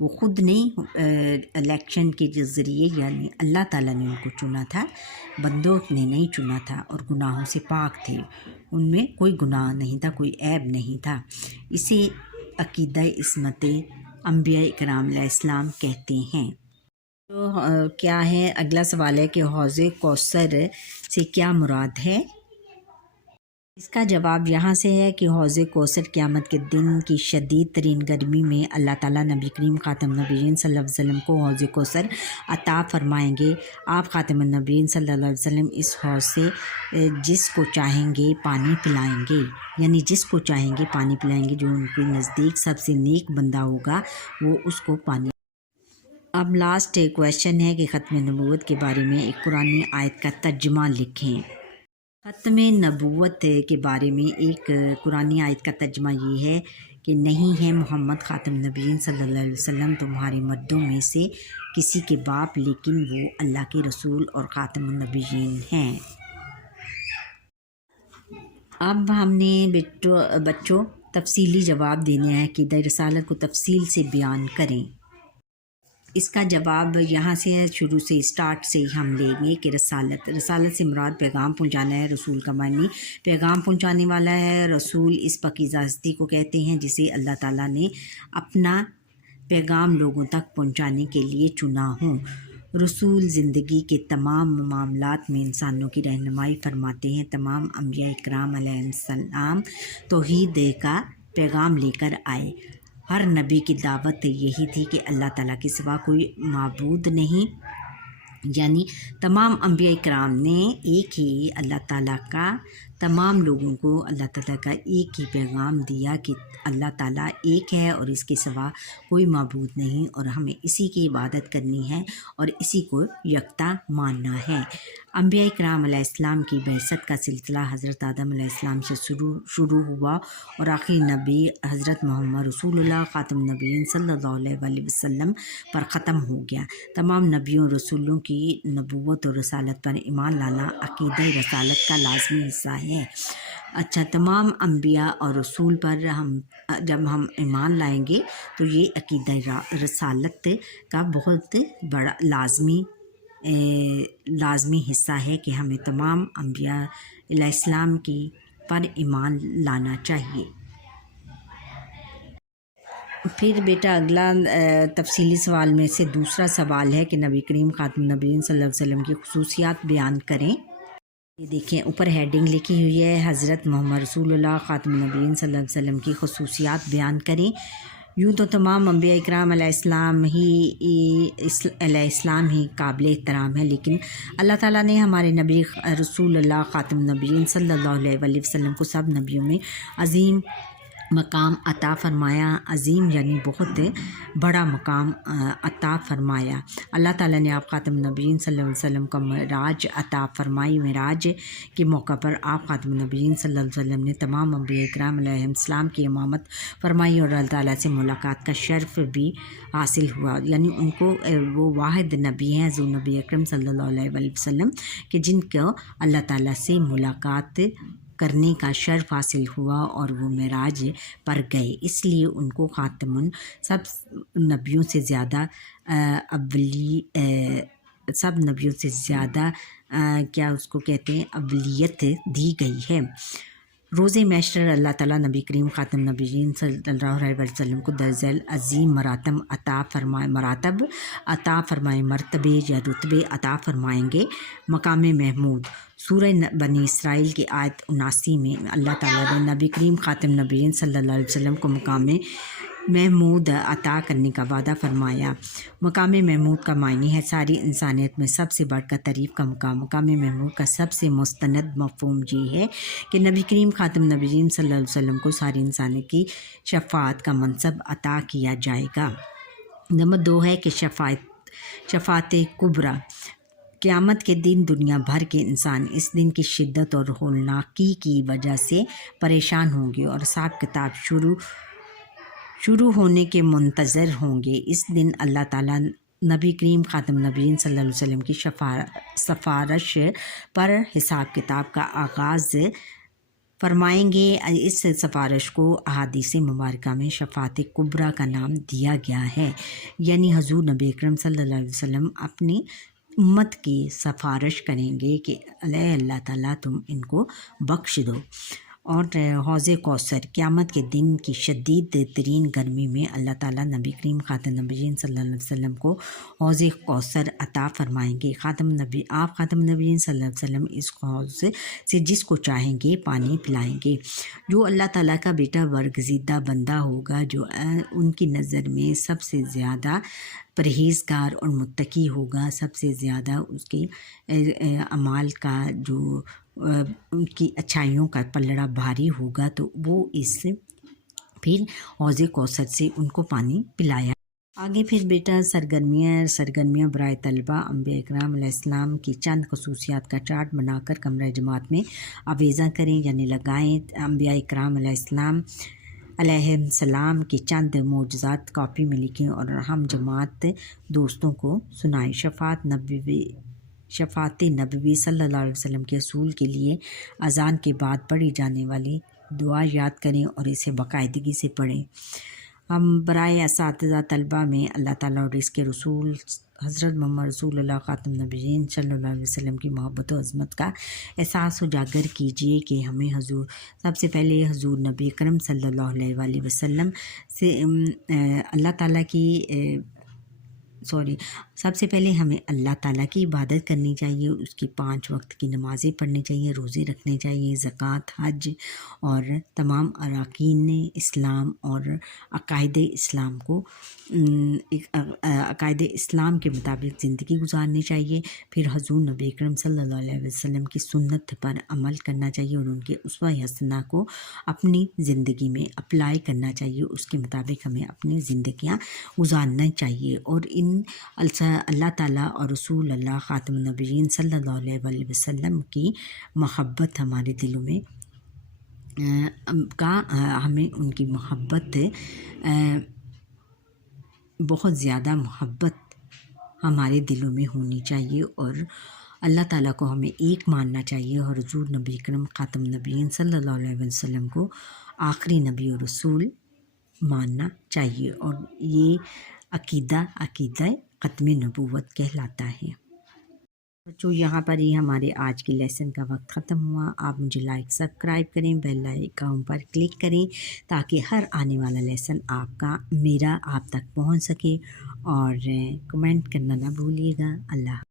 وہ خود نہیں الیکشن کے ذریعے یعنی اللہ تعالیٰ نے ان کو چنا تھا، بندوں نے نہیں چنا تھا، اور گناہوں سے پاک تھے، ان میں کوئی گناہ نہیں تھا، کوئی عیب نہیں تھا۔ اسے عقیدہ عصمت انبیاء اکرام علیہ السلام کہتے ہیں۔ تو کیا ہے اگلا سوال ہے کہ حوض کوثر سے کیا مراد ہے؟ اس کا جواب یہاں سے ہے کہ حوض کوثر قیامت کے دن کی شدید ترین گرمی میں اللہ تعالیٰ نبی کریم خاتم النبیین صلی اللہ علیہ وسلم کو حوض کوثر عطا فرمائیں گے۔ آپ خاتم النبیین صلی اللہ علیہ وسلم اس حوض سے جس کو چاہیں گے پانی پلائیں گے، یعنی جس کو چاہیں گے پانی پلائیں گے، جو ان کے نزدیک سب سے نیک بندہ ہوگا وہ اس کو پانی۔ اب لاسٹ کویشچن ہے کہ ختم نبوت کے بارے میں ایک قرآن آیت کا ترجمہ لکھیں۔ ختم نبوت کے بارے میں ایک قرآن آیت کا ترجمہ یہ ہے کہ نہیں ہے محمد خاتم نبیین صلی اللہ علیہ وسلم تمہارے مردوں میں سے کسی کے باپ، لیکن وہ اللہ کے رسول اور خاتم النبیین ہیں۔ اب ہم نے بچوں تفصیلی جواب دینے ہیں کہ رسالت کو تفصیل سے بیان کریں۔ اس کا جواب یہاں سے ہے، شروع سے اسٹارٹ سے ہم لیں گے کہ رسالت سے مراد پیغام پہنچانا ہے۔ رسول کا معنی پیغام پہنچانے والا ہے۔ رسول اس پاکیزہ ہستی کو کہتے ہیں جسے اللہ تعالیٰ نے اپنا پیغام لوگوں تک پہنچانے کے لیے چنا ہوں۔ رسول زندگی کے تمام معاملات میں انسانوں کی رہنمائی فرماتے ہیں۔ تمام انبیاء اکرام علیہ السلام توحید کا پیغام لے کر آئے۔ ہر نبی کی دعوت یہی تھی کہ اللہ تعالیٰ کے سوا کوئی معبود نہیں، یعنی تمام انبیاء اکرام نے ایک ہی اللہ تعالیٰ کا تمام لوگوں کو اللہ تعالیٰ کا ایک ہی پیغام دیا کہ اللہ تعالیٰ ایک ہے اور اس کے سوا کوئی معبود نہیں، اور ہمیں اسی کی عبادت کرنی ہے اور اسی کو یکتا ماننا ہے۔ انبیاء اکرام علیہ السلام کی بعثت کا سلسلہ حضرت آدم علیہ السلام سے شروع ہوا اور آخری نبی حضرت محمد رسول اللہ خاتم النبیین صلی اللہ علیہ وسلم پر ختم ہو گیا۔ تمام نبیوں رسولوں کی نبوت اور رسالت پر ایمان لانا عقیدہ رسالت کا لازمی حصہ ہے۔ اچھا، تمام انبیاء اور رسول پر جب ہم ایمان لائیں گے تو یہ عقیدہ رسالت کا بہت بڑا لازمی حصہ ہے کہ ہمیں تمام انبیاء علیہ السلام کی پر ایمان لانا چاہیے۔ پھر بیٹا اگلا تفصیلی سوال میں سے دوسرا سوال ہے کہ نبی کریم خاتم النبیین صلی اللہ علیہ وسلم کی خصوصیات بیان کریں۔ یہ دیکھیں اوپر ہیڈنگ لکھی ہوئی ہے، حضرت محمد رسول اللہ خاتم النبیین صلی اللہ علیہ وسلم کی خصوصیات بیان کریں۔ یوں تو تمام انبیاء اکرام علیہ السلام ہی قابل احترام ہے، لیکن اللہ تعالیٰ نے ہمارے نبی رسول اللہ خاتم النبیین صلی اللہ علیہ وسلم کو سب نبیوں میں عظیم مقام عطا فرمایا۔ عظیم یعنی بہت بڑا مقام عطا فرمایا۔ اللہ تعالیٰ نے آپ خاتم النبیین صلی اللہ علیہ وسلم کا معراج عطا فرمائی۔ معراج کے موقع پر آپ خاتم النبیین صلی اللہ علیہ وسلم نے تمام انبیاء اکرام علیہ السلام کی امامت فرمائی اور اللہ تعالیٰ سے ملاقات کا شرف بھی حاصل ہوا، یعنی ان کو وہ واحد نبی ہیں حضور نبی اکرم صلی اللہ علیہ وسلم کہ جن کو اللہ تعالیٰ سے ملاقات کرنے کا شرف حاصل ہوا اور وہ معراج پر گئے، اس لیے ان کو خاتم سب نبیوں سے زیادہ سب نبیوں سے زیادہ کیا اس کو کہتے ہیں اولویت دی گئی ہے۔ روز محشر اللہ تعالیٰ نبی کریم خاتم النبیین صلی اللہ علیہ وسلم کو درجہ عظیم مراتب عطا فرمائے مرتبے یا رتبے عطا فرمائیں گے۔ مقام محمود سورہ بنی اسرائیل کی آیت 79 میں اللہ تعالیٰ نے نبی کریم خاتم النبیین صلی اللہ علیہ وسلم کو مقام محمود عطا کرنے کا وعدہ فرمایا۔ مقام محمود کا معنی ہے ساری انسانیت میں سب سے بڑھ کر تعریف کا مقام۔ مقام محمود کا سب سے مستند مفہوم یہ ہے کہ نبی کریم خاتم النبیین صلی اللہ علیہ وسلم کو ساری انسانیت کی شفاعت کا منصب عطا کیا جائے گا۔ نمبر 2 ہے کہ شفاعت کبریٰ۔ قیامت کے دن دنیا بھر کے انسان اس دن کی شدت اور ہولناکی کی وجہ سے پریشان ہوں گے اور حساب کتاب شروع ہونے کے منتظر ہوں گے۔ اس دن اللہ تعالیٰ نبی کریم خاتم النبیین صلی اللہ علیہ وسلم کی سفارش پر حساب کتاب کا آغاز فرمائیں گے اس سفارش کو احادیث مبارکہ میں شفاعت کبریٰ کا نام دیا گیا ہے، یعنی حضور نبی اکرم صلی اللہ علیہ وسلم اپنی امت کی سفارش کریں گے کہ اے اللہ تعالیٰ تم ان کو بخش دو۔ اور حوض کوثر قیامت کے دن کی شدید ترین گرمی میں اللہ تعالیٰ نبی کریم خاتم النبیین صلی اللہ علیہ وسلم کو حوض کوثر عطا فرمائیں گے۔ آپ خاتم النبیین صلی اللہ علیہ وسلم اس حوض سے جس کو چاہیں گے پانی پلائیں گے۔ جو اللہ تعالیٰ کا بیٹا برگزیدہ بندہ ہوگا، جو ان کی نظر میں سب سے زیادہ پرہیزگار اور متقی ہوگا، سب سے زیادہ اس کے اعمال کا جو ان کی اچھائیوں کا پلڑا بھاری ہوگا، تو وہ اس پھر حوض کوثر سے ان کو پانی پلایا۔ آگے پھر بیٹا سرگرمیاں برائے طلبہ انبیاء اکرام علیہ السلام کی چند خصوصیات کا چارٹ بنا کر کمرہ جماعت میں آویزاں کریں، یعنی لگائیں۔ انبیاء اکرام علیہ السلام کی چند معجزات کاپی میں لکھیں اور ہم جماعت دوستوں کو سنائیں۔ شفاعت نبوی صلی اللہ علیہ وسلم کے حصول کے لیے اذان کے بعد پڑھی جانے والی دعا یاد کریں اور اسے باقاعدگی سے پڑھیں۔ ہم برائے اساتذہ طلبہ میں اللہ تعالیٰ اور اس کے رسول حضرت محمد رسول اللہ خاتم النبیین صلی اللہ علیہ وسلم کی محبت و عظمت کا احساس اجاگر کیجیے کہ ہمیں سب سے پہلے حضور نبی اکرم صلی اللہ علیہ وسلم سے اللہ تعالیٰ کی سب سے پہلے ہمیں اللہ تعالیٰ کی عبادت کرنی چاہیے، اس کی 5 وقت کی نمازیں پڑھنی چاہیے، روزے رکھنے چاہیے، زکوٰۃ، حج اور تمام اراکین اسلام اور عقائد اسلام کے مطابق زندگی گزارنی چاہیے۔ پھر حضور نبی اکرم صلی اللہ علیہ وسلم کی سنت پر عمل کرنا چاہیے اور ان کے اسوہ حسنہ کو اپنی زندگی میں اپلائی کرنا چاہیے، اس کے مطابق ہمیں اپنی زندگیاں گزارنا چاہیے۔ اور اللہ تعالیٰ اور رسول اللہ خاتم النبیین صلی اللہ علیہ وسلم کی محبت ہمارے دلوں میں ہمیں ان کی محبت بہت زیادہ محبت ہمارے دلوں میں ہونی چاہیے اور اللہ تعالیٰ کو ہمیں ایک ماننا چاہیے اور حضور نبی اکرم خاتم النبیین صلی اللہ علیہ وسلم کو آخری نبی اور رسول ماننا چاہیے، اور یہ عقیدہ ختم نبوت کہلاتا ہے۔ بچوں، یہاں پر ہی ہمارے آج کے لیسن کا وقت ختم ہوا۔ آپ مجھے لائک سبسکرائب کریں، بیل آئیکن پر کلک کریں تاکہ ہر آنے والا لیسن آپ تک پہنچ سکے، اور کمنٹ کرنا نہ بھولیے گا۔ اللہ